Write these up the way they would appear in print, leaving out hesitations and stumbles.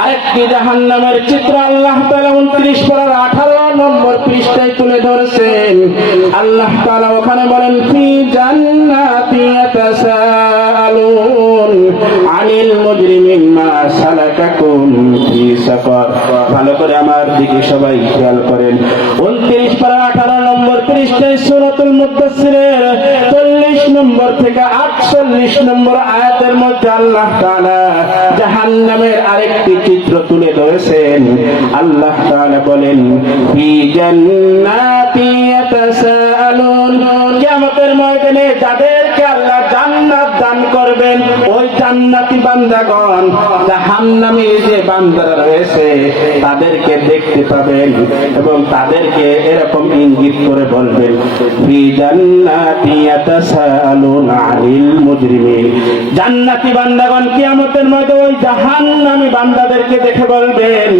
আরেকটি জাহান্নামের চিত্র আল্লাহ তাআলা 29 পারার 18 নম্বর পৃষ্ঠায় তুলে ধরেছেন। আল্লাহ তাআলা ওখানে বলেন, ফি জান্নাতি ইয়াতাসাআলুন আনিল মুজরিমিন মা সালাকাকুম ফি সাকার। ভালো করে আমার দিকে সবাই খেয়াল করেন। 29 পারা 18 নম্বর পৃষ্ঠায় সূরাতুল মুদ্দাসসিরের 40 নম্বর থেকে 48 নম্বর আয়াতের মধ্যে আল্লাহ তাআলা জাহান্নামের আরেকটি চিত্র তুলে ধরেছেন। আল্লাহ তাআলা বলেন, ফি জান্নাতি ইয়াতাসাআলুন। কিয়ামতের ময়দানে যাদেরকে আল্লাহ জান্নাত দান করবেন, ওই জান্নাতি বান্দাগণ জাহান্নামী যে বান্দারা রয়েছে তাদেরকে দেখতে পাবেন এবং তাদেরকে এরকম ইঙ্গিত করে বলবেন, ফি জান্নাতি ইয়াতাসাআলুন আনিল মুজরিমিন। জান্নাতি বান্দাগণ কিয়ামতের মধ্যে ওই জাহান্নামী বান্দাদেরকে দেখে বলবেন,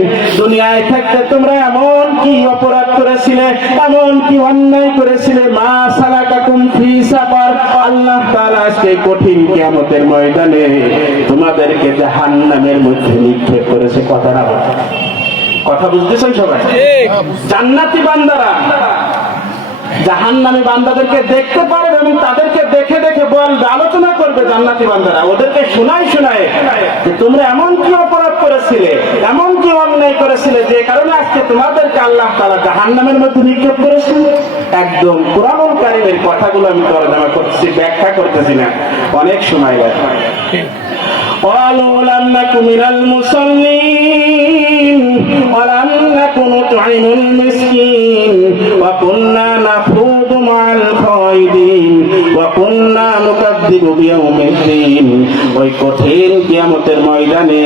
দুনিয়ায় থাকতে তোমরা এমন কি অপরাধ করেছিলে, এমন কি অন্যায় করেছিলে, মা সালাকাকুম ফি সাকার। আল্লাহ তাআলা আজকে কঠিন কিয়ামতের ময়দানে তোমাদেরকে জাহান্নামের মধ্যে নিক্ষেপ করেছে। কথা বুঝতেছেন সবাই? জান্নাতি বান্দারা জাহান্নামী বান্দাদেরকে দেখতে পারবে এবং তাদেরকে দেখে দেখে বলবে, আলোচনা করবে জান্নাতি বান্দারা, ওদেরকে শোনায় যে তোমরা এমন কি অপরাধ করেছিলে, এমন কি অন্যায় করেছিলে যে কারণে আজকে তোমাদেরকে আল্লাহ তাআলা জাহান্নামের মধ্যে নিক্ষেপ করেছে। একদম কুরআনুল কারীমের কথাগুলো আমি তরজমা করতেছি, ব্যাখ্যা করতেছি না, অনেক সময় লাগে। قالوا لم نك من المصلين ولم نك نطعم المسكين وكنا نخوض مع الخائضين وكنا نكذب بيوم الدين। ওই কঠিন কিয়ামতের ময়দানে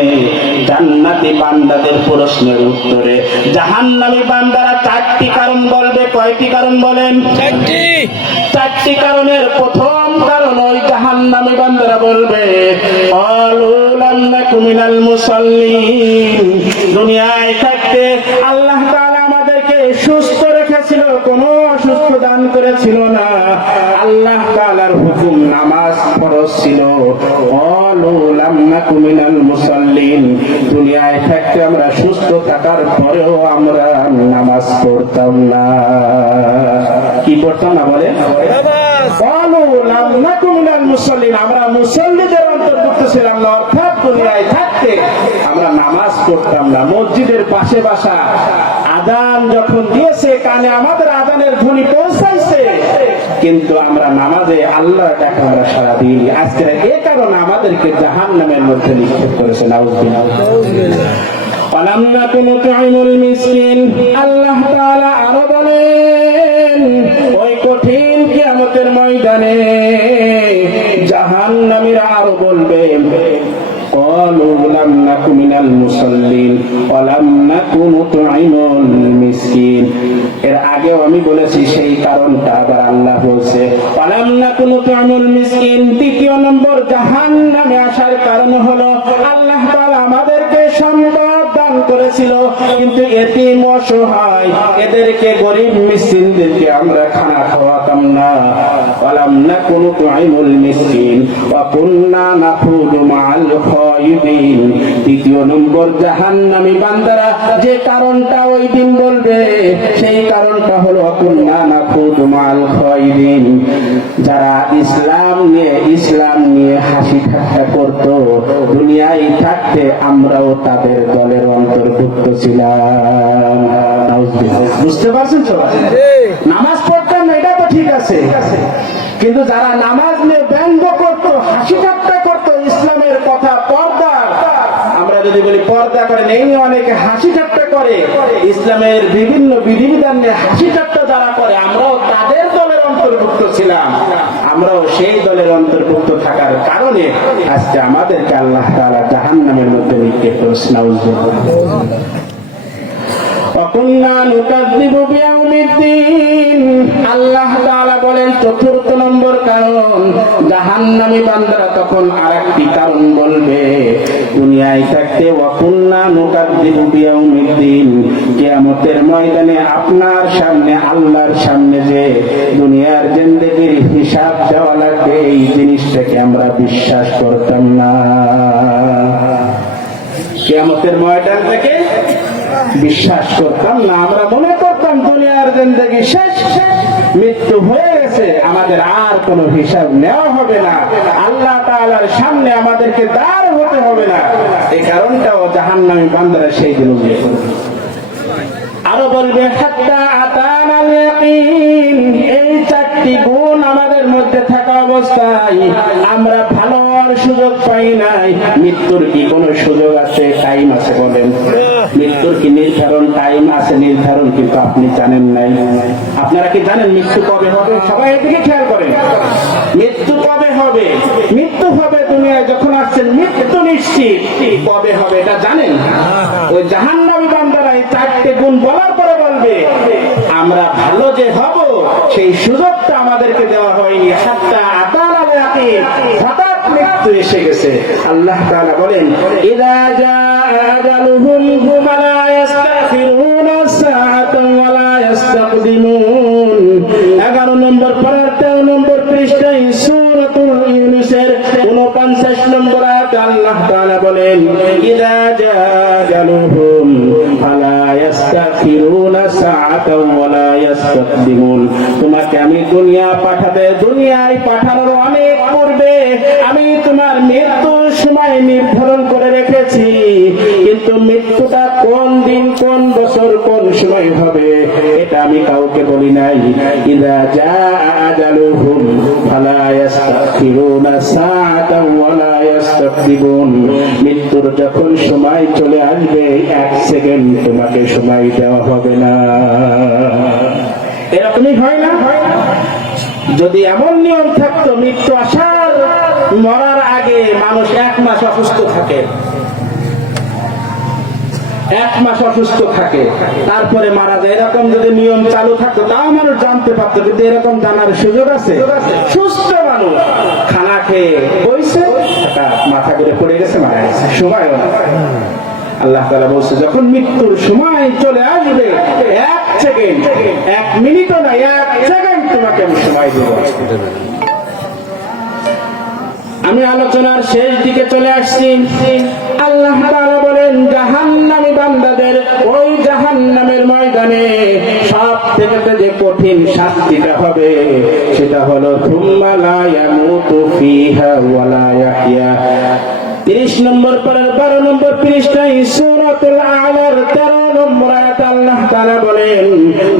জান্নাতি বান্দাদের প্রশ্নের উত্তরে জাহান্নামী বান্দারা 4টি কারণ বলবে। কয়টি কারণ বলেন? 4টি কারণের প্রথম কারণ ওই জাহান্নামী বান্দারা বলবে, দুনিয়ায় থাকতে আল্লাহ তাআলা আমাদেরকে সুস্থ রেখেছিল, কোনো অসুস্থ দান করেছিল না। আল্লাহ তাআলার হুকুম নামাজ ফরজ ছিল। দুনিয়ায় থাকতে আমরা সুস্থ থাকার পরেও আমরা নামাজ পড়তাম না। কি পড়তাম না বলে? আমরা মুসল্লিদের অন্তর্ভুক্ত ছিলাম না, অর্থাৎ দুনিয়ায় থাকতে আমরা নামাজ পড়তাম না। মসজিদের পাশে বাসা, আযান যখন দিয়েছে কানে আমাদের আযানের ধ্বনি পৌঁছাইছে, কিন্তু আমরা নামাজে আল্লাহর ডাকে আমরা সাড়া দিইনি। আজকে এ কারণে আমাদেরকে জাহান্নামের মধ্যে নিক্ষেপ করেছে। নাউযুবিল্লাহ। ওয়ালাম নাকু নুতঈমুল মিসকিন। আল্লাহ তাআলা আরো বলেন, ওই কঠিন কিয়ামতের ময়দানে জাহান্নামীরা আরো বলবে, قالوا لم نك من المصلين ولم نك نطعم المسكين। এর আগেও আমি বলেছি সেই কারণটা আবার আল্লাহ বলছে, ولم نك نطعم المسكين। দ্বিতীয় নম্বর জাহান্নামে আসার কারণ হলো আল্লাহ তাআলা আমাদেরকে সম্পদ দান করেছিল, কিন্তু এতিম অসহায় এদেরকে গরিব মিসকিনদেরকে আমরা খানা খাওয়াতাম না। ولم نك نطعم المسكين وكنا نخوض مع الخائضين। তৃতীয় নম্বর জাহান্নামী বান্দারা যে কারণটা ওই দিন বলবে, সেই কারণটা হলো কুন্না নাখুদু মাল খায়দিন। যারা ইসলাম নিয়ে হাসি ঠাট্টা করত, দুনিয়ায় থাকতে আমরাও তাদের দলের অন্তর্ভুক্ত ছিলাম। বুঝতে পারছেন সবাই? নামাজ পড়তাম না, এটা তো ঠিক আছে, কিন্তু যারা নামাজ নিয়ে ব্যঙ্গ করতো, হাসি ঠাট্টা করতো, ইসলামের কথা, পর্দা, আমরা যদি বলি পর্দা করে নেই, অনেকে হাসি ঠাট্টা করে, ইসলামের বিভিন্ন বিধিবিধান নিয়ে হাসি ঠাট্টা যারা করে, আমরাও তাদের দলের অন্তর্ভুক্ত ছিলাম। আমরাও সেই দলের অন্তর্ভুক্ত থাকার কারণে আজকে আমাদেরকে আল্লাহ তাআলা জাহান্নামের মধ্যে নিক্ষেপ করেছেন। আল্লাহ তাআলা বলেন, চতুর্থ নম্বর কারণ জাহান্নামী বান্দারা তখন আরেকটি কারণ বলবে, দুনিয়ায় থাকতে ওয়াকুন্না নুকাযযিবু বিয়াউমিদ্দিন। কিয়ামতের ময়দানে আপনার সামনে, আল্লাহর সামনে যে দুনিয়ার জিন্দেগির হিসাব দেওয়া লাগবে, এই জিনিসটাকে আমরা বিশ্বাস করতাম না। কিয়ামতের ময়দান থেকে বিশ্বাস করতাম না। আমরা মনে করতাম দুনিয়ার জিন্দেগি শেষ, মৃত্যু হয়ে গেছে, আমাদের আর কোনো হিসাব নেওয়া হবে না, আল্লাহ তাআলার সামনে আমাদেরকে দাঁড় হতে হবে না। এই কারণটাও জাহান্নামী বান্দারা সেই দিন উল্লেখ করবে। আরো বলবে হাত্তা আতানাল ইয়াকিন। এই চারটি গুণ আমাদের মধ্যে থাকা অবস্থায় আমরা ভালো হওয়ার সুযোগ পাই নাই। মৃত্যুর কি কোনো সুযোগ আছে, টাইম আছে? বলেন, মৃত্যুর কি নির্ধারণ টাইম আছে? নির্ধারণ কিন্তু আপনি জানেন নাই। আপনারা কি জানেন মৃত্যু কবে হবে? সবাই এদিকে খেয়াল করেন, মৃত্যু কবে হবে? মৃত্যু হবে দুনিয়ায় যখন আসছেন, মৃত্যু নিশ্চিত। কবে হবে এটা জানেন? ওই জাহান্নামী বান্দারা এই চারটে গুণ বলার পরে বলবে আমরা ভালো যে হব সেই সুযোগটা আমাদেরকে দেওয়া হয়নি। হাত্তা আতানাল ইয়াকিন, হঠাৎ মৃত্যু এসে গেছে। আল্লাহ তাআলা বলেন ইযা জাআ আজালুহুম ফালা ইস্তাখিরুনা সাআতান ওয়া লা ইস্তাকদিমুন। 11 নম্বর পারার 13 নম্বর পৃষ্ঠায় সূরাতুল ইউনূসের 49 নম্বর আয়াতে আল্লাহ তাআলা বলেন ইযা জাআ আজালুহুম ফালা ইস্তাখিরুনা সাআতান ওয়া লা ইস্তাকদিমুন। তোমাকে আমি দুনিয়ায় পাঠানোর অনেক পূর্বে আমি তোমার মৃত্যুর সময় নির্ধারণ করে রেখেছি, কিন্তু মৃত্যুটা কোন দিন, কোন বছর, কোন সময় হবে এটা আমি কাউকে বলি নাই। ইযা জাআ আজালুহুম ফালা ইস্তাখিরুনা সাআতান ওয়া লা ইস্তাকদিমুন। মৃত্যুর যখন সময় চলে আসবে, এক সেকেন্ড তোমাকে সময় দেওয়া হবে না। এরকমই হয় না? যদি এমন নিয়ম থাকতো মৃত্যু আসার মরার আগে মানুষ 1 মাস অসুস্থ থাকে, 1 মাস অসুস্থ থাকে, তারপরে মারা যায়, এরকম যদি নিয়ম চালু থাকতো তাও মানুষ জানতে পারতো। কিন্তু এরকম জানার সুযোগ আছে? সুস্থ মানুষ খানা খেয়ে বইছে, মাথা করে পড়ে গেছে, মারা গেছে, সময় আল্লাহ তাআলা বলছে যখন মৃত্যুর সময় চলে আসবে, 1 সেকেন্ড, 1 মিনিটও না, 1 সেকেন্ড তোমাকে আমি সময় দেব। আমি আলোচনার শেষ দিকে চলে আসছি। আল্লাহ তাআলা বলেন জাহান্নামী বান্দাদের ওই জাহান্নামের ময়দানে সবথেকে যে কঠিন শাস্তিটা হবে সেটা হলো থুম্মা লা ইয়ামুতু ফিহা ওয়া লা ইয়াহইয়া। 30 নম্বর পারার 12 নম্বর পৃষ্ঠায় সূরাতুল আলার 13 নম্বর আয়াতে আল্লাহ তাআলা বলেন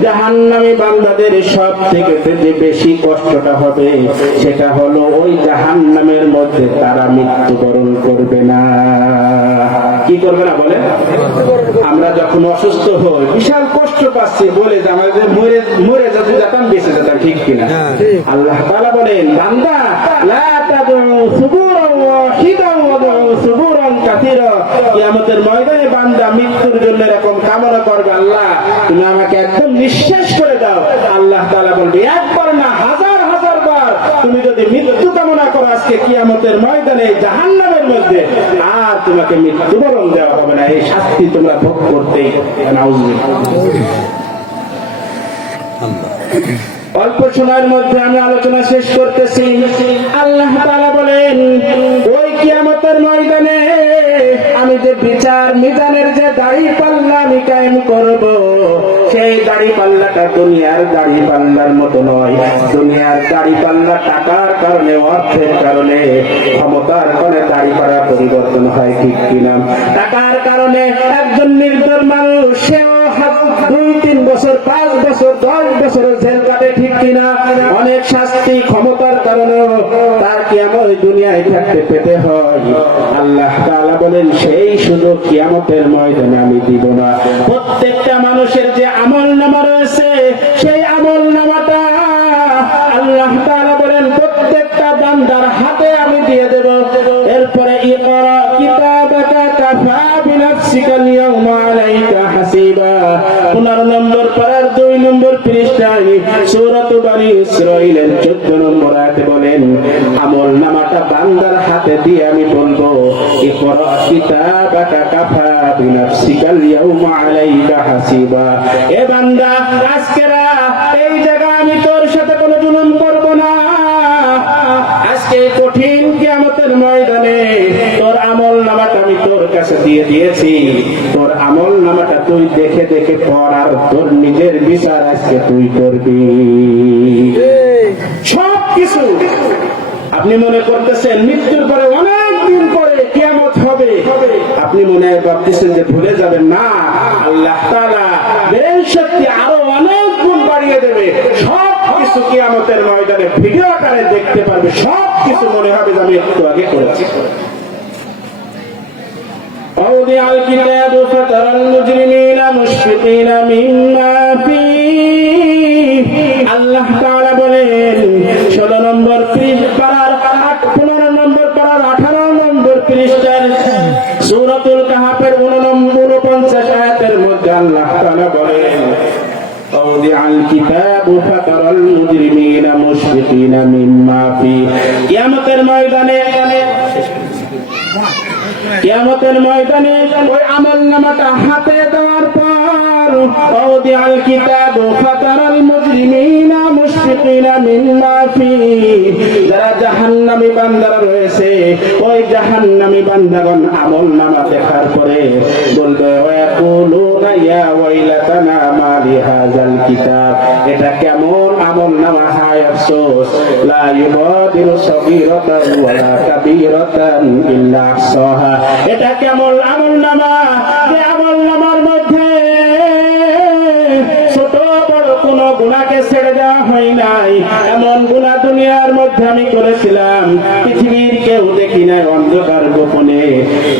জাহান্নামী বান্দাদের সবথেকে যে বেশি কষ্টটা হবে সেটা হলো ওই জাহান্নামের মধ্যে তারা মৃত্যুবরণ করবে না। কি করবে না বলে? আমরা যখন অসুস্থ হই বিশাল কষ্ট পাচ্ছি বলে যে আমাদের মরে যদি যেতাম বেঁচে যেতাম, ঠিক কিনা? আল্লাহ তাআলা বলেন বান্দা লা তাদউ সুবুরান ওয়াহিদান ওয়াদউ সুবুরান কাসীরা। কিয়ামতের ময়দানে বান্দা মৃত্যুর জন্য এরকম কামনা করবে, আল্লাহ তুমি আমাকে একদম নিঃশেষ করে দাও। আল্লাহ তাআলা বলবে একবার না, হাজার হাজার বার তুমি যদি মৃত্যু কামনা করো আজকে কিয়ামতের ময়দানে জাহান্নামের মধ্যে, আর তোমাকে মৃত্যুবরণ দেওয়া হবে না। এই শাস্তি তোমরা ভোগ করতেই। অল্প সময়ের মধ্যে আমি আলোচনা শেষ করতেছি। আল্লাহ তাআলা বলেন ওই কিয়ামতের ময়দানে আমি যে বিচার মিজানের যে দাড়ি পাল্লা আমি কায়েম করব, সেই দাড়ি পাল্লাটা দুনিয়ার দাড়ি পাল্লার মতো নয়। দুনিয়ার দাড়ি পাল্লা টাকার কারণে, অর্থের কারণে, ক্ষমতার কারণে দাড়ি পাল্লা পরিবর্তন হয়, ঠিক কিনা? টাকার কারণে একজন নির্দোষ মানুষ সেও 2-3 বছর, 5 বছর, 10 বছর জেল কাটে, ঠিক কিনা? অনেক শাস্তি ক্ষমতার কারণে তার কিয়ামত দুনিয়ায় থাকতে পেতে হয়। আল্লাহ তাআলা বলেন সেই সুযোগ কিয়ামতের ময়দানে আমি দিব না। প্রত্যেকটা মানুষের যে আমলনামা রয়েছে সেই আমলনামাটা আল্লাহ তাআলা বলেন প্রত্যেকটা বান্দার হাতে আমি দিয়ে দেব। এরপরে ইকরা কিতাবাকা কাফা বিনাফসিকা আল-ইয়াওমা আলাইকা হাসিবা। 15 নম্বর পারার 2 নম্বর পৃষ্ঠায় সূরাতুল বনী ইসরাঈলের 14 নম্বর আয়াতে বলেন আমলনামাটা বান্দার হাতে দিয়ে আমি বলবো ইকরা কিতাবাকা কাফা বিনাফসিকা আল-ইয়াওমা আলাইকা হাসিবা। এ বান্দা আজকে এই জায়গা আমি তোর সাথে কোনো জুলুম করব না। আজকে কঠিন কিয়ামতের ময়দানে তোর আমলনামাটা আমি তোর কাছে কাছে দিয়ে দিয়েছি, তোর আমল নামাটা তুই দেখে দেখে পড়, আর তোর নিজের বিচার আজকে তুই করবি। সব কিছু আপনি মনে করতেছেন মৃত্যুর পরে অনেক দিন পরে কিয়ামত হবে, আপনি মনে করতেছেন যে ভুলে যাবেন। না, আল্লাহ তাআলা বেশ সত্যি আরো অনেক গুণ বাড়িয়ে দেবে। সব কিছু কিয়ামতের ময়দানে ভিডিও আকারে দেখতে পারবে। সব কিছু মনে হবে যে আমি একটু আগে করেছি। ووضع الكتاب فترى المجرمين مشفقين مما فيه আল্লাহ তাআলা বলেন 16 নম্বর পৃষ্ঠার 15 নম্বর পারার 18 নম্বর পৃষ্ঠার সূরাতুল কাহাফের 49 আয়াতের মধ্যে আল্লাহ তাআলা বলেন ووضع الكتاب فترى المجرمين مشفقين مما فيه কিয়ামতের ময়দানে ওই আমলনামাটা হাতে দেওয়ার পর ووضع الكتاب فترى المجرمين مشفقين مما فيه যারা জাহান্নামী বান্দারা রয়েছে, ওই জাহান্নামী বান্দাগণ আমলনামা দেখার পরে বলবে ওয়াকুলুনা ইয়া ওয়াইলাতানা মা লিহাযাল কিতাব, এটা কেমন আমলনামা, হায় আফসোস, লা ইউগাদিরু সগীরাতান ওয়ালা কাবীরাতান ইল্লা আহসাহা, এটা কেমন আমলনামা যে আমলনামার মধ্যে ছোট বড় কোন গুনাহকে ছেড়ে দেওয়া হয় নাই। এমন গুনাহ দুনিয়ার মধ্যে আমি করেছিলাম, পৃথিবীর কেউ দেখি নাই, অন্ধকার গোপনে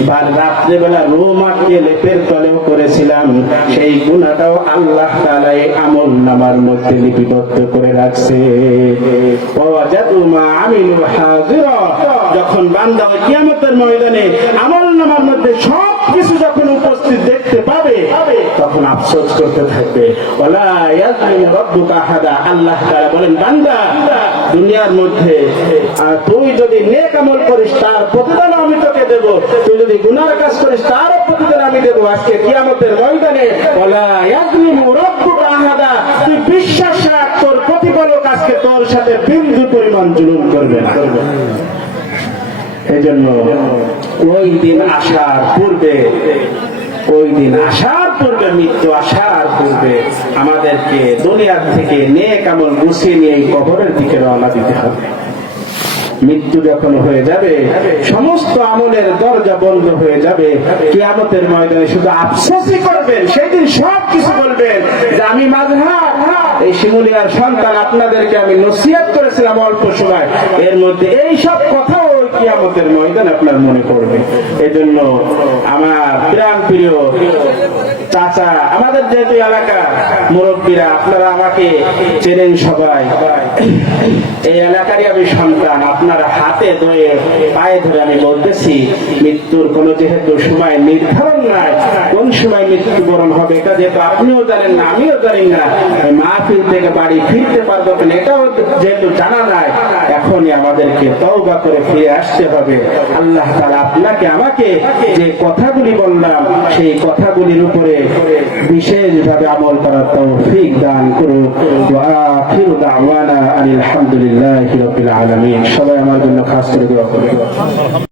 বা রাত্রে বেলা রুম আটকে লেপের তলেও করেছিলাম, সেই গুনাহটাও আল্লাহ তাআলা এই আমলনামার মধ্যে লিপিবদ্ধ করে রাখছে। ওয়াজাদু মা আমিলু হাযিরা, যখন বান্দা কিয়ামতের ময়দানে আমলনামার মধ্যে সব কিছু যখন উপস্থিত দেখতে পাবে, তখন আফসোস করতে থাকবে। ওয়ালা ইয়াজলিমু রাব্বুকা আহাদা, আল্লাহ তাআলা বলেন বান্দা দুনিয়ার মধ্যে তুই যদি নেক আমল করিস তার প্রতিদান আমি তোকে দেব, তুই যদি গুনার কাজ করিস তার প্রতিদান আমি দেব। আজকে কিয়ামতের ময়দানে ওয়ালা ইয়াজলিমু রাব্বুকা আহাদা, তুই বিশ্বাস রাখ তোর প্রতিপালক আজকে তোর সাথে বিন্দু পরিমাণ জুলুম করবে না। এজন্য ওই দিন আসার পূর্বে, মৃত্যু আসার পূর্বে আমাদেরকে দুনিয়ার থেকে নেক আমল গুছিয়ে নিয়ে এই কবরের দিকে রওনা দিতে হবে। মৃত্যু যখন হয়ে যাবে, সমস্ত আমলের দরজা বন্ধ হয়ে যাবে। কিয়ামতের ময়দানে শুধু আফসোসই করবেন, সেদিন সব কিছু বলবেন যে আমি মাযহার এই শিমুলিয়ার সন্তান, আপনাদেরকে আমি নসিহত করেছিলাম অল্প সময়, এর মধ্যে এই সব কথা কিয়ামতের ময়দান আপনার মনে পড়বে। এজন্য আমার প্রাণ প্রিয় চাচা, আমাদের যেহেতু এলাকা মুরব্বীরা, আপনারা আমাকে চেনেন সবাই, এই এলাকারই আমি সন্তান, আপনার হাতে ধরে পায়ে ধরে আমি বলতেছি মৃত্যুর কোনো যেহেতু সময় নির্ধারণ নাই, কোন সময় মৃত্যুবরণ হবে এটা যেহেতু আপনিও জানেন না, আমিও জানি না, মাহফিল থেকে বাড়ি ফিরতে পারবো কিনা এটাও যেহেতু জানা নাই, এখনই আমাদেরকে তওবা করে ফিরে আসতে হবে। আল্লাহ তাআলা আপনাকে আমাকে যে কথাগুলি বললাম সেই কথাগুলির উপরে বিশেষভাবে আমল করার তৌফিক দান করুন। ওয়া আখিরু দাওয়ানা আলহামদুলিল্লাহি রাব্বিল আলামিন। সবাই আমার জন্য খাস করে দোয়া করুন।